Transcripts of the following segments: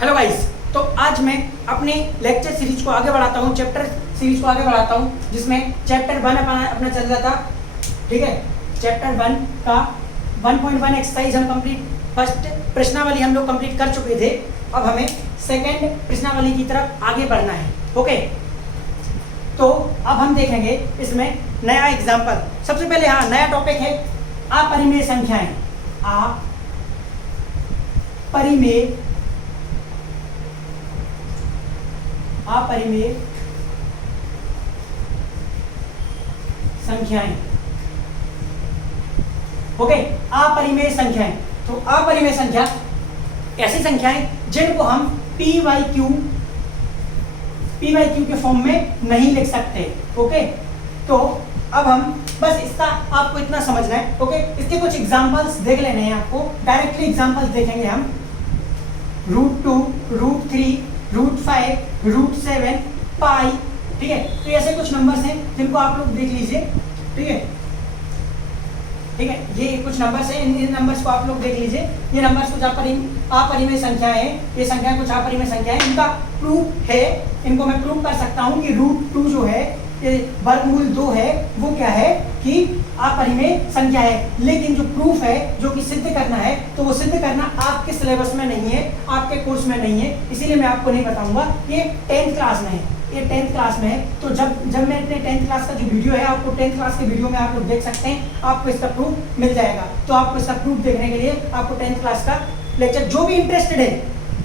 Hello guys, तो आज मैं अपने लेक्चर सीरीज को आगे बढ़ाता हूँ, चैप्टर सीरीज को आगे बढ़ाता हूँ, जिसमें चैप्टर 1 अपना चल रहा था। ठीक है, चैप्टर 1 का 1.1 एक्सरसाइज हम कंप्लीट, फर्स्ट प्रश्नावली हम लोग कंप्लीट कर चुके थे। अब हमें सेकंड प्रश्नावली की तरफ आगे बढ़ना है। ओके, तो अब हम देखेंगे इसमें नया एग्जाम्पल। सबसे पहले हाँ, नया टॉपिक है अपरिमेय संख्याएं। अपरिमेय संख्याएं। ओके, अपरिमेय संख्याएं। तो अपरिमेय संख्या ऐसी संख्याएं जिनको हम पी वाई क्यू के फॉर्म में नहीं लिख सकते। ओके, तो अब हम बस इसका आपको इतना समझना है। ओके, इसके कुछ एग्जांपल्स देख लेने हैं आपको। डायरेक्टली एग्जांपल्स देखेंगे हम। √2, √3, √5, √7, पाई। ठीक है, तो ऐसे कुछ नंबर्स हैं जिनको आप लोग देख लीजिए। ठीक है, ठीक है, ये कुछ नंबर्स हैं, इन नंबर्स को आप लोग देख लीजिए। ये नंबर्स कुछ अपरिमेय संख्याएं हैं, ये संख्याएं कुछ अपरिमेय संख्याएं हैं। इनका प्रूफ है, इनको मैं प्रूफ कर सकता हूं कि √2 जो है, वर्गमूल 2 है, वो क्या है कि अपरिमेय संख्या है। लेकिन जो प्रूफ है, जो कि सिद्ध करना है, तो वो सिद्ध करना आपके सिलेबस में नहीं है, आपके कोर्स में नहीं है, इसीलिए मैं आपको नहीं बताऊंगा। ये 10th क्लास में है, ये 10th क्लास में है। तो जब मैं अपने 10th क्लास का जो वीडियो है, आपको 10th क्लास के वीडियो में आप लोग देख सकते हैं, आपको इसका प्रूफ मिल जाएगा। तो आपको इसका प्रूफ देखने के लिए आपको 10th क्लास का लेक्चर, जो भी इंटरेस्टेड है,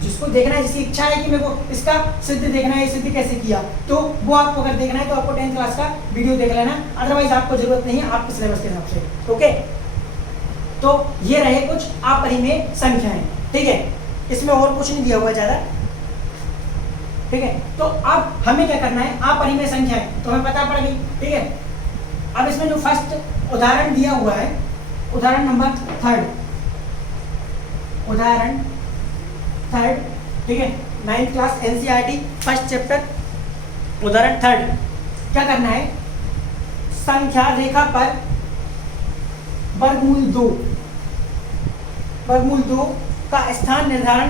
जिसको देखना है, जिसकी इच्छा है कि मेरे को इसका सिद्ध देखना है, सिद्ध कैसे किया, तो वो आपको अगर देखना है तो आपको 10th क्लास का वीडियो देख लेना। अदरवाइज आपको जरूरत नहीं है, आपके सिलेबस के हिसाब से। ओके, तो ये रहे कुछ अपरिमेय संख्याएं। ठीक है, इसमें और कुछ नहीं दिया हुआ ज्यादा। ठीक है, तो अब हमें क्या करना है, अपरिमेय संख्याएं तो हमें पता पड़ गई। ठीक है, अब इसमें जो फर्स्ट उदाहरण दिया हुआ है, उदाहरण नंबर 3, उदाहरण 3, ठीक है, 9th class NCERT first chapter उदाहरण 3। क्या करना है, संख्या रेखा पर वर्गमूल 2 का स्थान निर्धारण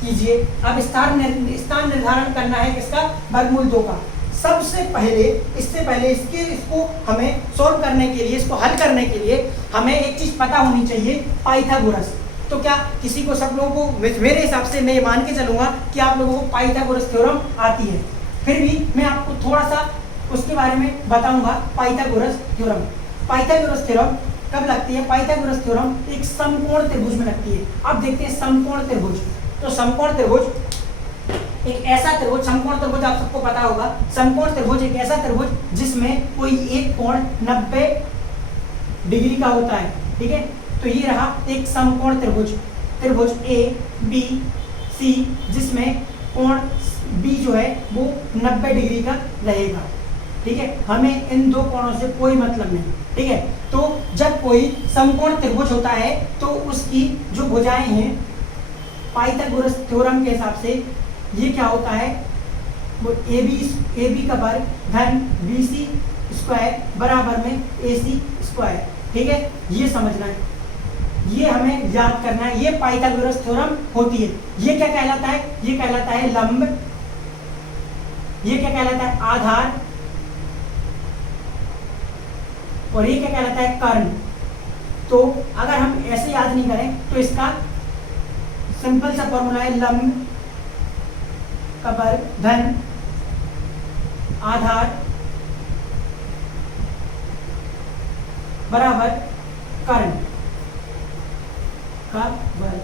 कीजिए। अब स्थान निर्धारण करना है किसका, वर्गमूल 2 का। सबसे पहले, इससे पहले इसको हमें सोल्व करने के लिए, इसको हल करने के लिए हमें एक चीज पता होनी चाहिए, पाइथागोरस। तो क्या किसी को, सब लोगों को, मेरे हिसाब से मैं मान के चलूंगा कि आप लोगों को पाइथागोरस थ्योरम आती है। फिर भी मैं आपको थोड़ा सा उसके बारे में बताऊंगा। पाइथागोरस थ्योरम कब लगती है? पाइथागोरस थ्योरम एक समकोण त्रिभुज में लगती है। अब देखते हैं समकोण त्रिभुज। तो समकोण त्रिभुज एक ऐसा त्रिभुज, समकोण त्रिभुज आप सबको पता होगा। समकोण त्रिभुज एक ऐसा त्रिभुज जिसमें कोई एक कोण 90 डिग्री का होता है। ठीक है, तो ये रहा एक समकोण त्रिभुज ए बी सी, जिसमें कोण बी जो है वो 90 डिग्री का रहेगा। ठीक है, हमें इन दो कोणों से कोई मतलब नहीं। ठीक है, तो जब कोई समकोण त्रिभुज होता है तो उसकी जो भुजाएं हैं, पाइथागोरस थ्योरम के हिसाब से ये क्या होता है, वो ए बी का वर्ग धन BC स्क्वायर बराबर में AC स्क्वायर। ठीक है, ये समझना है, ये हमें याद करना है। ये पाइथागोरस थ्योरम होती है। ये क्या कहलाता है? ये कहलाता है लंब। ये क्या कहलाता है? आधार। और ये क्या कहलाता है? कर्ण। तो अगर हम ऐसे याद नहीं करें तो इसका सिंपल सा फॉर्मूला है, लंब का वर्ग धन आधार बराबर कर्ण का वर्ग।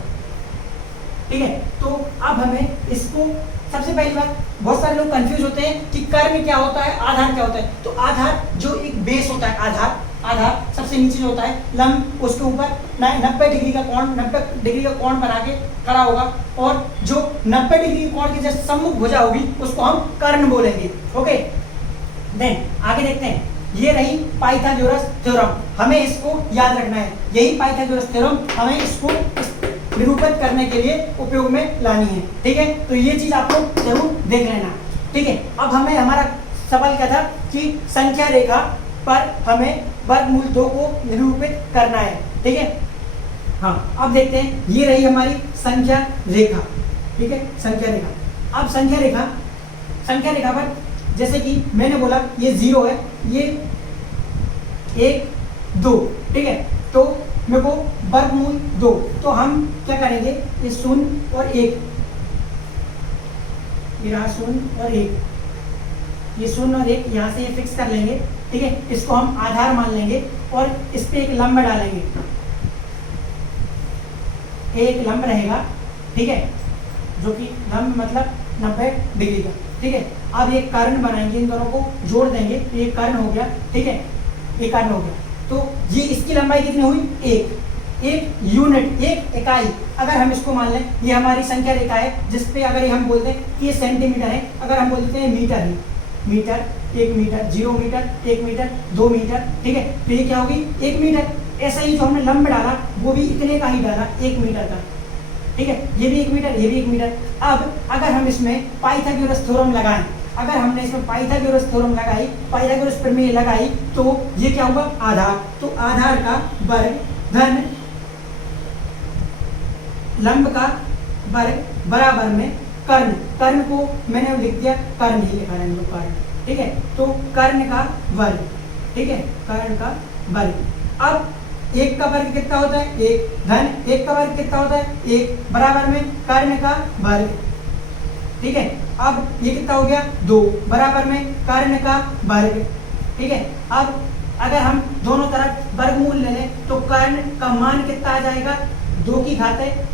ठीक है, तो अब हमें इसको, सबसे पहली बात, बहुत सारे लोग कंफ्यूज होते हैं कि कर्ण क्या होता है, आधार क्या होता है। तो आधार जो एक बेस होता है, आधार सबसे नीचे जो होता है, लंब उसके ऊपर 90 डिग्री का कोण बना के खड़ा होगा, और जो 90 डिग्री कोण की जैसे सम्मुख भुजा होगी उसको हम कर्ण बोलेंगे। ओके, देन आगे देखते हैं। ये रही पाइथागोरस थ्योरम, हमें इसको याद रखना है। यही पाइथागोरस थ्योरम हमें इसको निरूपित करने के लिए उपयोग में लानी है। ठीक है, तो ये चीज आप लोग जरूर देख लेना। ठीक है, अब हमें, हमारा सवाल क्या था कि संख्या रेखा पर हमें वर्गमूल 2 को निरूपित करना है। ठीक है, हाँ, अब देखते हैं। ये रही हमारी संख्या रेखा। ठीक है, संख्या रेखा। अब संख्या रेखा पर जैसे कि मैंने बोला ये 0 है, ये 1 2, ठीक है, तो मेरे को वर्गमूल 2, तो हम क्या करेंगे, ये 0 और 1, ये रहा 0 और 1, ये 0 और 1 यहाँ से ये फिक्स कर लेंगे, ठीक है। इसको हम आधार मान लेंगे और इस पे एक लंब डालेंगे, एक लंब रहेगा, ठीक है, जो कि लंब मतलब 90 डिग्री का, ठीक है। अब एक कर्ण बनाएंगे, इन दोनों को जोड़ देंगे, तो ये कर्ण हो गया, ठीक है, ये कर्ण हो गया। तो ये इसकी लंबाई कितनी हुई, एक यूनिट, एक इकाई। अगर हम इसको मान लें, ये हमारी संख्या रेखा है, जिसपे अगर हम बोलते हैं कि ये सेंटीमीटर है, अगर हम बोलते हैं मीटर है, metre, 1 metre, 0 metre, 1 metre, 2 metre, ठीक है, तो ये क्या होगी, 1 मीटर। ऐसा ही जो हमने लंब डाला वो भी इतने का ही डाला, 1 मीटर का, ठीक है, ये भी 1 मीटर, ये भी 1 मीटर। अब अगर हम इसमें पाइथागोरस थ्योरम लगाएं, अगर हमने इसमें पाइथागोरस थ्योरम लगाई, पाइथागोरस प्रमेय लगाई, तो ये क्या होगा, आधार। तो आधार का वर्ग धन लंब का वर्ग बराबर में कर्ण, कर्ण को मैंने लिख दिया, कर्ण ही लिखा है, कर्ण, ठीक है, तो कर्ण का वर्ग, ठीक है, कर्ण का वर्ग। अब 1 का वर्ग कितना होता है, 1 धन 1 का वर्ग कितना होता है, 1 बराबर में कर्ण का वर्ग, ठीक है। अब ये कितना हो गया, 2 बराबर में कर्ण का वर्ग, ठीक है। अब अगर हम दोनों तरफ वर्गमूल ले लें तो कर्ण का मान कितना आ जाएगा, 2 की घात है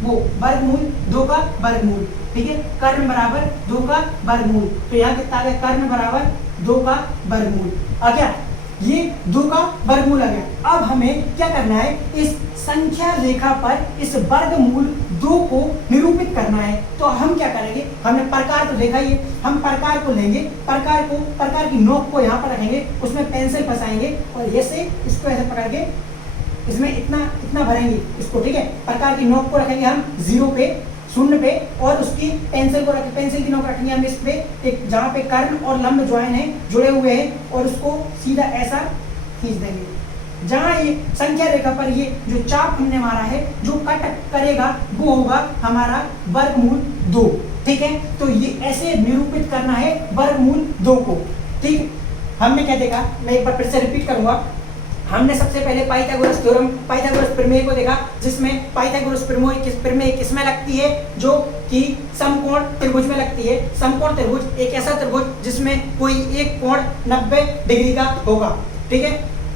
वो वर्गमूल 2 का वर्गमूल, ठीक है, कर्ण बराबर 2 का वर्गमूल। तो यहाँ कितना आ गया, कर्ण बराबर 2 का वर्गमूल आ गया, ये 2 का वर्गमूल आ गया। अब हमें क्या करना है, इस संख्या रेखा पर इस वर्गमूल 2 को निरूपित करना है। तो हम क्या करेंगे, हमने प्रकार तो देखा ही, हम प्रकार को लेंगे, प्रकार की नोक को यहाँ पर रखेंगे, उसमें पेंसिल फंसाएंगे और ऐसे इसको ऐसे पकड़ के इसमें इतना भरेंगे इसको, ठीक है। प्रकार की नोक को रखेंगे हम 0 पे, 0 पे, और उसकी पेंसिल को रखेंगे, पेंसिल की नोक रखेंगे हम इस पे, एक जहाँ पे कर्ण और लंब ज्वाइन है, जुड़े हुए हैं, और उसको सीधा ऐसा खींच देंगे। जहाँ ये संख्या रेखा पर ये जो चाप हमने मारा है, जो कट करेगा वो होगा हमारा वर्गमूल 2, ठीक है। तो ये ऐसे निरूपित करना है वर्गमूल 2 को, ठीक। हमने क्या देखा, मैं एक बार फिर से रिपीट करूंगा। हमने सबसे पहले पाइथागोरस थ्योरम, पाइथागोरस प्रमेय को देखा, जिसमें पाइथागोरस प्रमेय किसमें लगती है, जो कि समकोण त्रिभुज में लगती है। समकोण त्रिभुज एक ऐसा त्रिभुज जिसमें कोई एक कोण 90 डिग्री का होगा, ठीक है,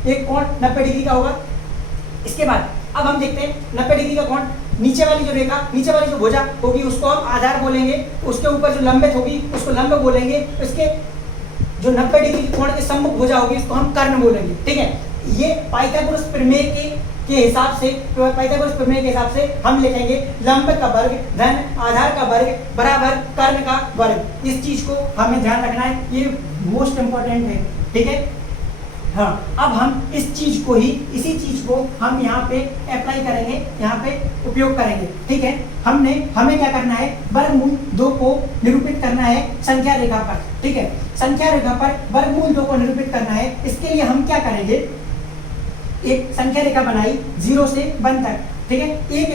एक कोण 90 डिग्री का होगा। इसके बाद अब हम देखते हैं 90 डिग्री का कोण, नीचे वाली जो रेखा, नीचे वाली जो भुजा होगी उसको हम आधार बोलेंगे, उसके ऊपर जो लंबित होगी उसको लंब बोलेंगे, उसके जो 90 डिग्री कोण के सम्मुख भुजा होगी उसको हम कर्ण बोलेंगे, ठीक है। ये पाइथागोरस प्रमेय के हिसाब से, पाइथागोरस प्रमेय के हिसाब से हम लिखेंगे लंब का वर्ग धन आधार का वर्ग बराबर कर्ण का वर्ग। इस चीज को हमें ध्यान रखना है, ये मोस्ट इंपॉर्टेंट है, ठीक है। हाँ, अब हम इस चीज को ही, इसी चीज को हम यहाँ पे अप्लाई करेंगे, यहाँ पे उपयोग करेंगे, ठीक है। हमें क्या करना है, वर्गमूल 2 को निरूपित करना है संख्या रेखा पर, ठीक है। संख्या रेखा पर वर्गमूल 2 को निरूपित करना है। इसके लिए हम क्या करेंगे, एक संख्या रेखा बनाई 0 से 1 तक, ठीक है। एक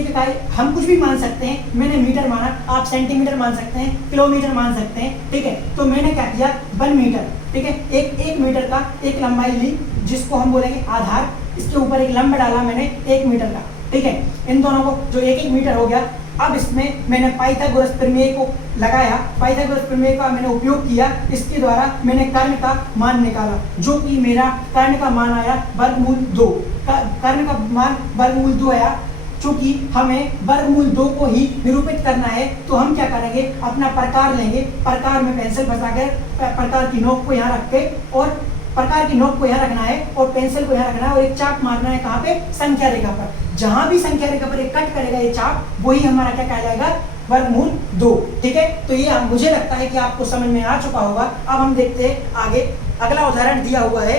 इकाई हम कुछ भी मान सकते हैं, मैंने मीटर माना, आप सेंटीमीटर मान सकते हैं, किलोमीटर मान सकते हैं, ठीक है। तो मैंने क्या किया, 1 मीटर, ठीक है, एक मीटर का एक लंबाई ली, जिसको हम बोलेंगे आधार, इसके ऊपर एक लंब डाला मैंने 1 मीटर का, ठीक है। इन दोनों को जो 1-1 मीटर हो गया। अब इसमें मैंने पाइथागोरस प्रमेय को लगाया, पाइथागोरस प्रमेय का मैंने उपयोग किया, इसके द्वारा मैंने कर्ण का मान निकाला, जो कि मेरा कर्ण का मान आया वर्गमूल 2, कर्ण का मान वर्गमूल 2 आया। चूंकि हमें वर्गमूल 2 को ही निरूपित करना है, तो हम क्या करेंगे, अपना प्रकार लेंगे, प्रकार में पेंसिल फंसाकर प्रकार की नोक को यहाँ रख के, और प्रकार की नोक को यहाँ रखना है और पेंसिल को यहाँ रखना है, और एक चाप मारना है कहाँ पे, संख्या रेखा पर। जहां भी संख्या रेखा पर एक कट करेगा ये चाप, वही हमारा क्या कहलाएगा, वर्गमूल 2, ठीक है। तो ये मुझे लगता है कि आपको समझ में आ चुका होगा। अब हम देखते हैं आगे, अगला उदाहरण दिया हुआ है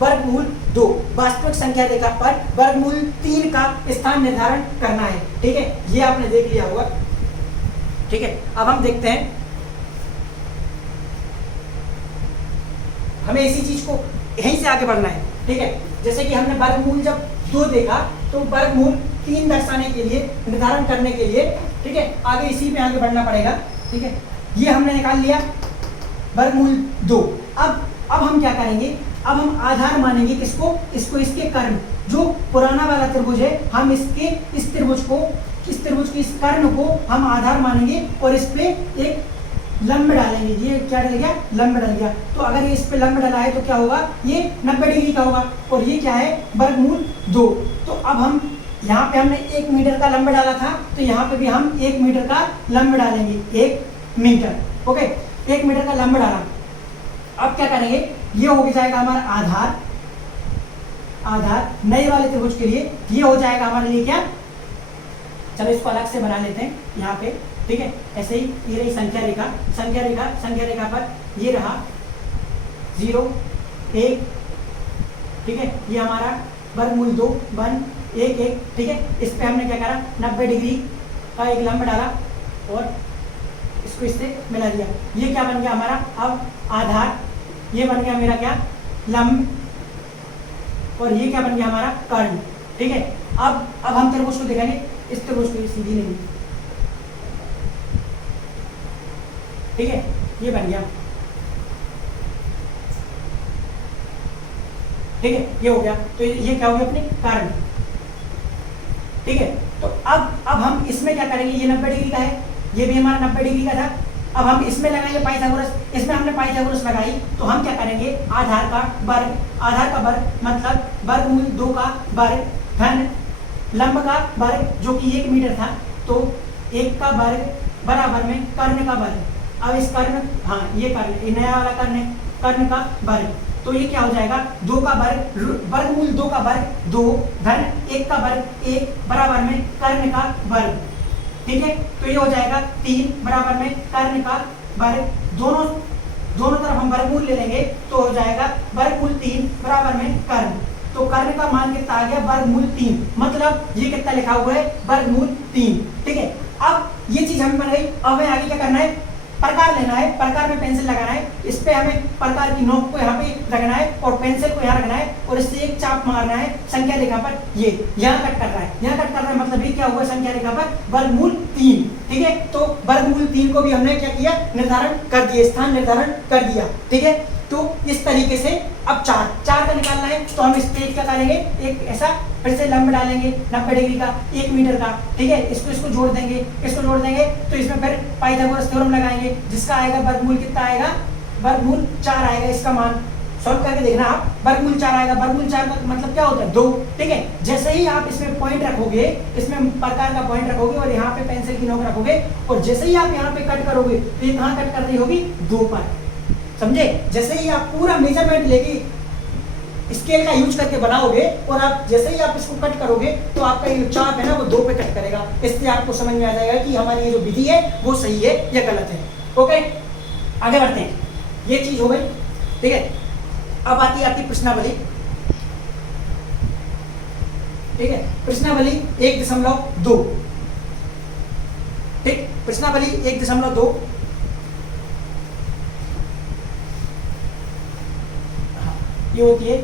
वर्गमूल 2, वास्तविक संख्या रेखा पर वर्गमूल 3 का स्थान निर्धारण करना है, ठीक है। ये आपने देख लिया होगा, ठीक है। अब हम देखते हैं, हमें इसी चीज को यहीं से आगे बढ़ना है, ठीक है। जैसे कि हमने वर्गमूल जब 2 देखा, तो वर्गमूल 3 दर्शाने के लिए, निर्धारण करने के लिए ठीक है, आगे इसी पे आगे बढ़ना पड़ेगा। ठीक है, ये हमने निकाल लिया वर्गमूल 2। अब हम क्या करेंगे, अब हम आधार मानेंगे किसको, इसको, इसके कर्ण, जो पुराना वाला त्रिभुज है, हम इसके इस त्रिभुज के इस कर्ण को हम आधार मानेंगे और इस पे एक लंब डालेंगे। ये क्या डल गया, लंब डल गया। तो अगर ये इस पे लंब डला है तो क्या होगा, ये 90 डिग्री का होगा और ये क्या है, वर्गमूल 2। तो अब हम यहाँ पे हमने 1 मीटर का लंब डाला था, तो यहाँ पे भी हम 1 मीटर का लंब डालेंगे, 1 मीटर। ओके, 1 मीटर का लंब डाला। अब क्या करेंगे, ये हो जाएगा हमारा आधार नए वाले त्रिभुज के लिए। ये हो जाएगा हमारे लिए क्या, चलो इसको अलग से बना लेते हैं यहाँ पे। ठीक है, ऐसे ही ये रही संख्या रेखा पर ये रहा 0 1। ठीक है, ये हमारा वर्गमूल 2 1 1 1। ठीक है, इस पे हमने क्या करा, 90 डिग्री का एक लंब डाला और इसको इससे मिला दिया। ये क्या बन गया हमारा, अब आधार, ये बन गया मेरा क्या, लंब, और ये क्या बन गया हमारा कर्ण। ठीक है, अब हम त्रिभुज को देखेंगे, इस त्रिभुज को सीधी नहीं, ठीक है, ये बन गया। ठीक है, ये हो गया। तो ये क्या हो गया, अपने कर्ण। ठीक है, तो अब हम इसमें क्या करेंगे, ये 90 डिग्री का है, ये भी हमारा 90 डिग्री का था। अब हम इसमें लगाएंगे पाइथागोरस, इसमें हमने पाइथागोरस लगाई, तो हम क्या करेंगे, आधार का वर्ग मतलब वर्गमूल 2 का वर्ग घन लंब का वर्ग जो कि 1 मीटर था, तो 1 का वर्ग बराबर में कर्ण का वर्ग। अब इस कर्ण, हाँ ये कर्ण, ये नया वाला कर्ण है, कर्ण का वर्ग, तो ये क्या हो जाएगा, 2 का वर्ग, वर्गमूल 2 का वर्ग 2 धन 1 का वर्ग 1 बराबर में कर्ण का वर्ग। ठीक है, तो ये हो जाएगा 3 बराबर में कर्ण का वर्ग। दोनों तरफ हम वर्गमूल ले लेंगे तो हो जाएगा वर्गमूल 3 बराबर में कर्ण। तो कर्ण का मान कितना आ गया, वर्गमूल 3, मतलब ये कितना लिखा हुआ है, वर्गमूल 3। ठीक है, अब ये चीज हमें बन गई। अब हमें आगे क्या करना है, प्रकार लेना है, प्रकार में पेंसिल लगाना है, इस पे हमें प्रकार की नोक को यहाँ पे रखना है और पेंसिल को यहाँ रखना है और इससे एक चाप मारना है संख्या रेखा पर। ये यहाँ कट कर रहा है, यहाँ कट कर रहा है, मतलब ये क्या हुआ, संख्या रेखा पर वर्गमूल 3। ठीक है, तो वर्गमूल 3 को भी हमने क्या किया, निर्धारण कर दिया, स्थान निर्धारण कर दिया। ठीक है, तो इस तरीके से अब 4 का निकालना है, तो हम इस पे क्या करेंगे, एक ऐसा फिर से लंब डालेंगे 90 डिग्री का, 1 मीटर का। ठीक है, इसको जोड़ देंगे, तो इसमें फिर पाइथागोरस थ्योरम लगाएंगे, जिसका आएगा वर्गमूल कितना आएगा, वर्गमूल 4 आएगा। इसका मान सॉल्व करके देखना आप, वर्गमूल 4 आएगा। वर्गमूल 4 का मतलब क्या होता है, 2। ठीक है, जैसे ही आप इसमें पॉइंट रखोगे, इसमें प्रकार का पॉइंट रखोगे और यहाँ पे पेंसिल की नोक रखोगे, और जैसे ही आप यहाँ पे कट करोगे तो ये कहाँ कट कर रही होगी, 2 पर। समझे, जैसे ही आप पूरा मेजरमेंट लेके स्केल का यूज करके बनाओगे और आप जैसे ही आप इसको कट करोगे तो आपका ये चाप है ना, वो 2 पे कट करेगा। इससे आपको समझ में आ जाएगा कि हमारी ये जो विधि है वो सही है या गलत है। ओके, आगे बढ़ते हैं, ये चीज हो गई। ठीक है, अब आती प्रश्नावली। ठीक है, प्रश्नावली 1.2। ठीक, प्रश्नावली 1.2 ये होती है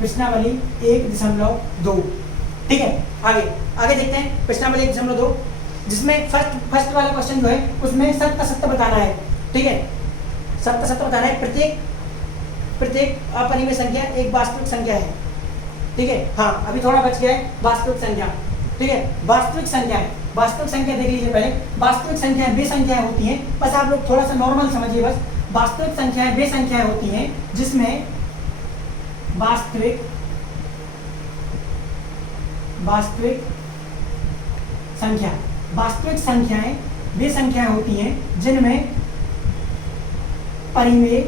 प्रश्नावली 1.2। ठीक है, आगे देखते हैं प्रश्नावली 1.2, जिसमें फर्स्ट वाला क्वेश्चन जो है उसमें सत्य बताना है। ठीक है, सत्य बताना है। प्रत्येक अपरिमेय संख्या एक वास्तविक संख्या है। ठीक है, हाँ अभी थोड़ा बच गया है, वास्तविक संख्या। ठीक है, वास्तविक संख्या देख लीजिए पहले। वास्तविक संख्याएं वे संख्याएं होती हैं, बस आप लोग थोड़ा सा नॉर्मल समझिए बस। वास्तविक संख्याएं वे संख्याएं होती हैं जिसमें वास्तविक संख्याएं वे संख्याएं होती हैं जिनमें परिमेय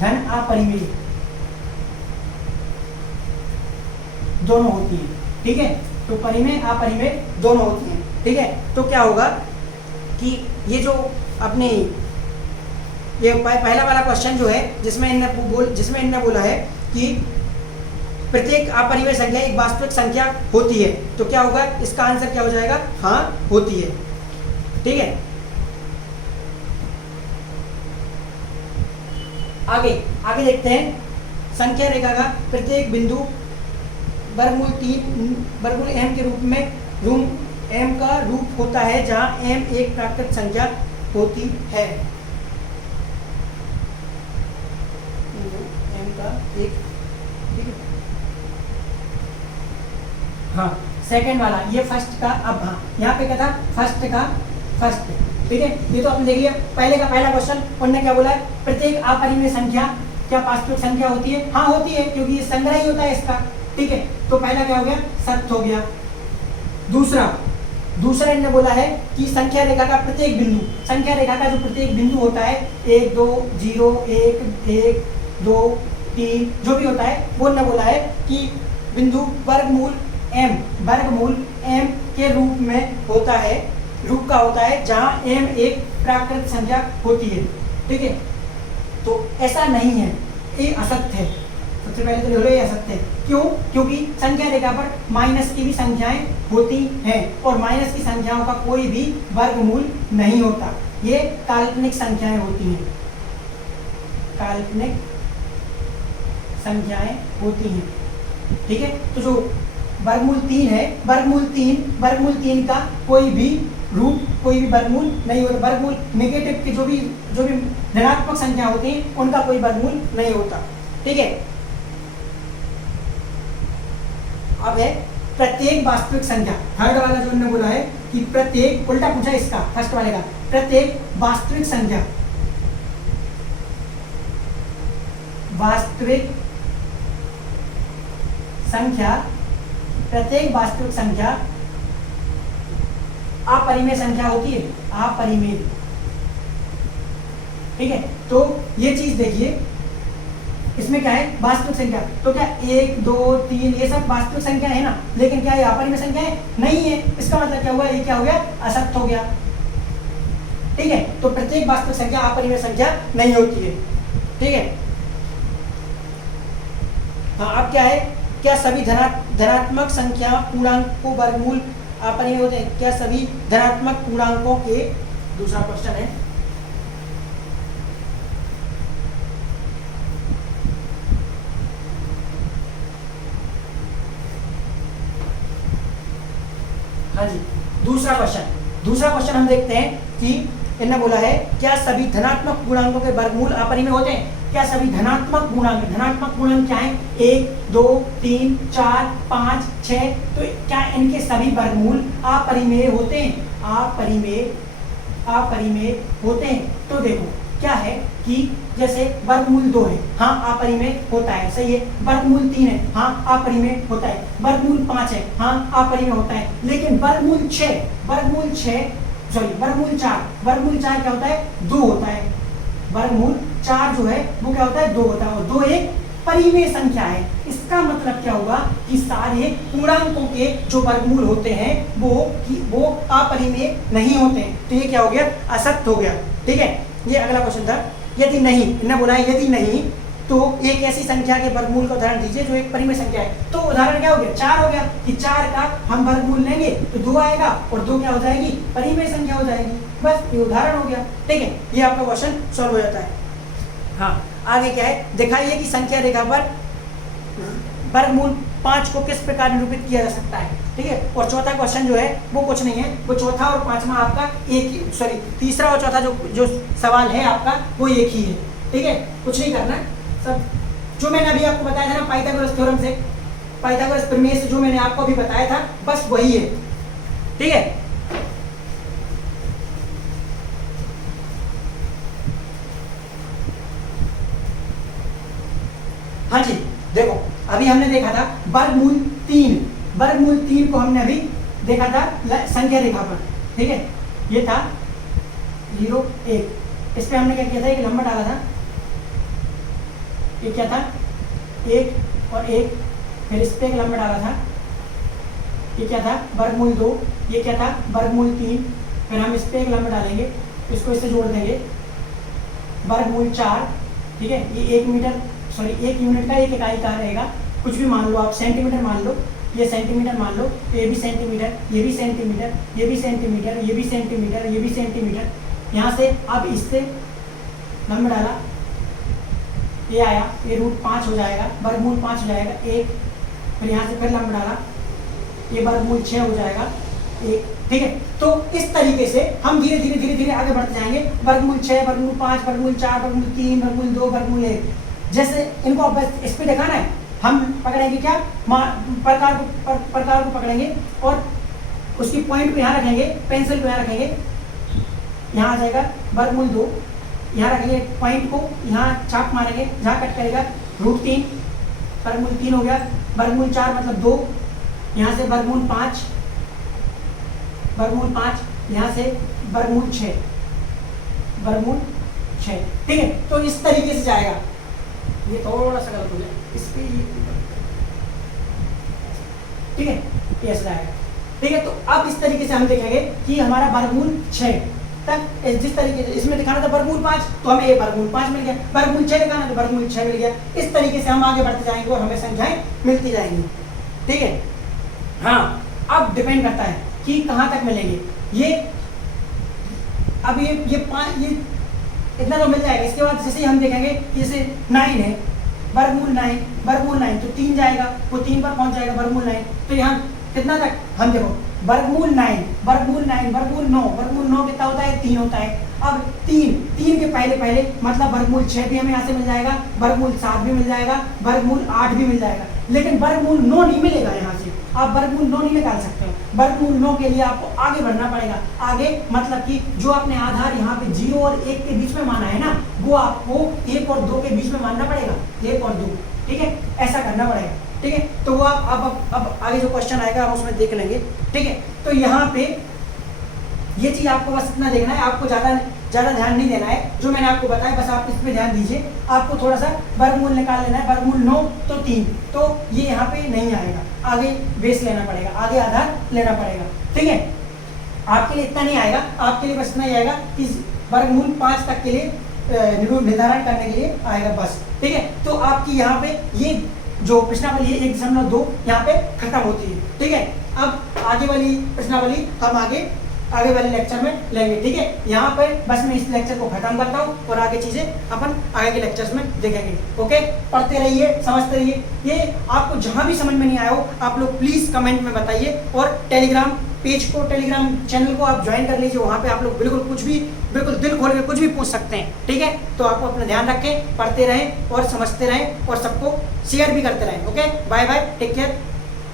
धन अपरिमेय दोनों होती हैं। ठीक है, तो परिमेय अपरिमेय दोनों होती हैं। ठीक है, तो क्या होगा कि ये जो अपने ये पहला वाला क्वेश्चन जो है जिसमें इनने बोला है कि प्रत्येक अपरिमेय संख्या एक वास्तविक संख्या होती है, तो क्या होगा, इसका आंसर क्या हो जाएगा, हाँ होती है। ठीक है, आगे आगे देखते हैं। संख्या रेखा का प्रत्येक बिंदु वर्गमूल 3 वर्गमूल m के रूप में m का रूप होता है जहां m एक प्राकृतिक संख्या होती है। m का एक, ठीक है, हाँ सेकंड वाला ये फर्स्ट का, अब हाँ यहाँ पे क्या था, फर्स्ट का फर्स्ट, ठीक है। ये तो आपने देख लिया, पहले का पहला क्वेश्चन उन्होंने क्या बोला है, प्रत्येक अपरिमेय संख्या क्या वास्तविक संख्या होती है, हाँ होती है, क्योंकि ये संग्रह ही होता है इसका, ठीक है। तो पहला क्या हो गया, सत्य हो गया। दूसरा इन्होंने बोला है कि संख्या रेखा का प्रत्येक बिंदु, संख्या रेखा का जो प्रत्येक बिंदु होता है 1 2 0 1 1 2 3 जो भी होता है, वो इन्होंने बोला है कि बिंदु वर्गमूल m के रूप में होता है, रूप का होता है जहां m एक प्राकृतिक संख्या होती है, ठीक है। तो ऐसा नहीं है, ये असत्य है। सबसे पहले तो बोलो ये असत्य है, क्यों, क्योंकि संख्या रेखा पर माइनस की भी संख्याएं होती हैं और माइनस की संख्याओं का कोई भी वर्गमूल नहीं होता, ये काल्पनिक संख्याएं होती हैं, काल्पनिक संख्याएं होती हैं, ठीक है। तो जो वर्गमूल 3 है, वर्गमूल 3 का कोई भी रूट, कोई भी वर्गमूल नहीं होता, वर्गमूल नेगेटिव के जो भी धनात्मक संख्या होती हैं उनका कोई वर्गमूल नहीं होता, ठीक है। अब है प्रत्येक वास्तविक संख्या, थर्ड वाला जो उन्होंने बोला है कि प्रत्येक, उल्टा पूछा इसका फर्स्ट वाले का, प्रत्येक वास्तविक संख्या, प्रत्येक वास्तविक संख्या अपरिमेय संख्या होती है, अपरिमेय, ठीक है। तो ये चीज देखिए, इसमें क्या है, वास्तविक संख्या, तो क्या 1 2 3 ये सब वास्तविक संख्या है ना, लेकिन क्या ये अपरिमेय संख्या है, नहीं है। इसका मतलब क्या हुआ, ये क्या हो गया, असत्य हो गया, ठीक है। तो प्रत्येक वास्तविक संख्या अपरिमेय संख्या नहीं होती है, ठीक है। हाँ, अब क्या है, क्या सभी धनात्मक संख्या पूर्णांक को वर्गमूल अपरिमेय होते हैं, क्या सभी धनात्मक पूर्णांकों के, दूसरा क्वेश्चन है, हाँ जी, दूसरा क्वेश्चन हम देखते हैं कि इन्होंने बोला है क्या सभी धनात्मक पूर्णांकों के वर्गमूल अपरिमेय होते हैं, क्या सभी धनात्मक पूर्णांक क्या है, 1 2 3 4 5 6, तो क्या इनके सभी वर्गमूल अपरिमेय होते हैं, अपरिमेय होते हैं। तो देखो क्या है कि जैसे वर्गमूल 2 है, हाँ अपरिमेय होता है, सही है। वर्गमूल 3 है, हाँ अपरिमेय होता है। वर्गमूल 5 है, हाँ अपरिमेय होता है। लेकिन वर्गमूल 4 क्या होता है, 2 होता है। वर्गमूल 4 जो है वो क्या होता है, 2 होता है, और 2 एक परिमेय संख्या है। इसका मतलब क्या हुआ कि सारे पूर्णांकों के जो वर्गमूल होते हैं वो अपरिमेय नहीं होते हैं। तो ये क्या हो गया, असत्य हो गया, ठीक है। ये अगला क्वेश्चन था, यदि नहीं, इन्होंने बोला है यदि नहीं तो एक ऐसी संख्या के वर्गमूल का उदाहरण दीजिए जो एक परिमेय संख्या है। तो उदाहरण क्या हो गया, 4 हो गया कि 4 का हम वर्गमूल लेंगे तो 2 आएगा और 2 क्या हो जाएगी, परिमेय संख्या हो जाएगी। बस ये उदाहरण हो गया, ठीक है। ये आपका क्वेश्चन सॉल्व हो जाता है। हाँ, आगे क्या है, दिखाइए कि संख्या रेखा पर वर्गमूल 5 को किस प्रकार निरूपित किया जा सकता है, ठीक है। और चौथा क्वेश्चन जो है वो कुछ नहीं है, वो चौथा और पांचवा आपका एक ही, सॉरी तीसरा और चौथा जो सवाल है आपका वो एक ही है, ठीक है। कुछ नहीं करना, सब जो मैंने अभी आपको बताया था ना पाइथागोरस थ्योरम से, पाइथागोरस प्रमेय से जो मैंने आपको अभी बताया था, बस वही है, ठीक है। हाँ जी, देखो अभी हमने देखा था वर्गमूल 3 को हमने अभी देखा था संख्या रेखा पर, ठीक है। ये था 0 1, इस पे हमने क्या किया था, एक लंबा डाला था, ये क्या था 1 और 1, फिर इस पे एक लंबा डाला था, ये क्या था वर्गमूल 2, ये क्या था वर्गमूल 3, फिर हम इस पे एक लंबा डालेंगे, इसको इससे जोड़ देंगे, वर्गमूल 4, ठीक है। ये 1 यूनिट का एक इकाई का रहेगा, कुछ भी मान लो आप, सेंटीमीटर मान लो, ये सेंटीमीटर मान लो, ये भी सेंटीमीटर, ये भी सेंटीमीटर, ये भी सेंटीमीटर, ये भी सेंटीमीटर, ये भी सेंटीमीटर। यहाँ से अब इससे नंबर डाला, ये आया, ये √5 हो जाएगा, वर्गमूल 5 हो जाएगा 1। फिर यहाँ से फिर नंबर डाला, ये वर्गमूल 6 हो जाएगा 1। ठीक है, तो इस तरीके से हम धीरे धीरे धीरे धीरे आगे बढ़ते जाएंगे। वर्गमूल 6, वर्गमूल 5, वर्गमूल 4, वर्गमूल 3, वर्गमूल 2, वर्गमूल 1। जैसे इनको आप स्पीड दिखाना है, हम पकड़ेंगे क्या, प्रकार को पकड़ेंगे और उसकी पॉइंट को यहाँ रखेंगे, पेंसिल को यहाँ रखेंगे, यहाँ आ जाएगा वर्गमूल 2, यहाँ रखेंगे पॉइंट को, यहाँ चाप मारेंगे, जहाँ कट करेगा √3, वर्गमूल 3 हो गया, वर्गमूल 4 मतलब 2, यहाँ से वर्गमूल 5, यहाँ से वर्गमूल 6, ठीक है। तो इस तरीके से जाएगा, ये थोड़ा सा गलत हो गया इस पे, ठीक है, ये ऐसा जाएगा। ठीक है, तो अब इस तरीके से हम देखेंगे कि हमारा वर्गमूल 6 तक, जिस तरीके से इसमें दिखाना था वर्गमूल 5, तो हमें ये वर्गमूल 5 मिल गया, वर्गमूल 6 दिखाना तो वर्गमूल 6 मिल गया। इस तरीके से हम आगे बढ़ते जाएंगे और हमें संख्याएं मिलती जाएंगी। ठीक है, हाँ, अब डिपेंड करता है कि कहाँ तक मिलेंगे। ये अब ये इतना तो मिल जाएगा। इसके बाद जैसे हम देखेंगे, जैसे 9 है, वर्गमूल 9 तो 3 जाएगा, वो 3 पर पहुंच जाएगा वर्गमूल 9। तो यहाँ कितना तक हम देखो, वर्गमूल 9, वर्गमूल 9 कितना होता है, 3 होता है। अब 3 के पहले मतलब वर्गमूल 6 भी हमें यहाँ से मिल जाएगा, वर्गमूल 7 भी मिल जाएगा, वर्गमूल 8 भी मिल जाएगा, लेकिन वर्गमूल 9 नहीं मिलेगा। यहाँ से आप वर्गमूल 9 नहीं निकाल सकते हो। वर्गमूल 9 के लिए आपको आगे बढ़ना पड़ेगा। आगे मतलब कि जो आपने आधार यहाँ पे 0 और 1 के बीच में माना है ना, वो आपको 1 और 2 के बीच में मानना पड़ेगा, 1 और 2। ठीक है, ऐसा करना पड़ेगा। ठीक है, तो वो आप अब आगे जो क्वेश्चन आएगा हम उसमें देख लेंगे। ठीक है, तो यहाँ पे ये चीज आपको बस इतना देखना है, आपको ज़्यादा ध्यान नहीं देना है जो मैंने आपको बताया, बस आप इस पे ध्यान दीजिए। आपको थोड़ा सा वर्गमूल निकाल लेना है, वर्गमूल 9 तो 3, तो ये यहाँ पे नहीं आएगा, आगे बेस लेना पड़ेगा, आगे आधार लेना पड़ेगा। ठीक है, आपके लिए इतना नहीं आएगा, आपके लिए बस इतना ही आएगा कि वर्गमूल 5 तक के लिए निर्धारण करने के लिए आएगा बस। ठीक है, तो आपकी यहाँ पे ये जो प्रश्नावली है 1.2 यहाँ पे खत्म होती है। ठीक है, अब आगे वाली प्रश्नावली हम आगे वाले लेक्चर में लेंगे। ठीक है, यहाँ पर बस मैं इस लेक्चर को खत्म करता हूँ और आगे चीजें अपन आगे के लेक्चर्स में देखेंगे। ओके, पढ़ते रहिए, समझते रहिए। ये आपको जहाँ भी समझ में नहीं आया हो, आप लोग प्लीज कमेंट में बताइए, और टेलीग्राम पेज को, टेलीग्राम चैनल को आप ज्वाइन कर लीजिए। वहाँ पे आप लोग बिल्कुल दिल खोल के कुछ भी पूछ सकते हैं। ठीक है, तो आपको अपना ध्यान रखें, पढ़ते रहें और समझते रहें और सबको शेयर भी करते रहें। Okay, bye bye, take care.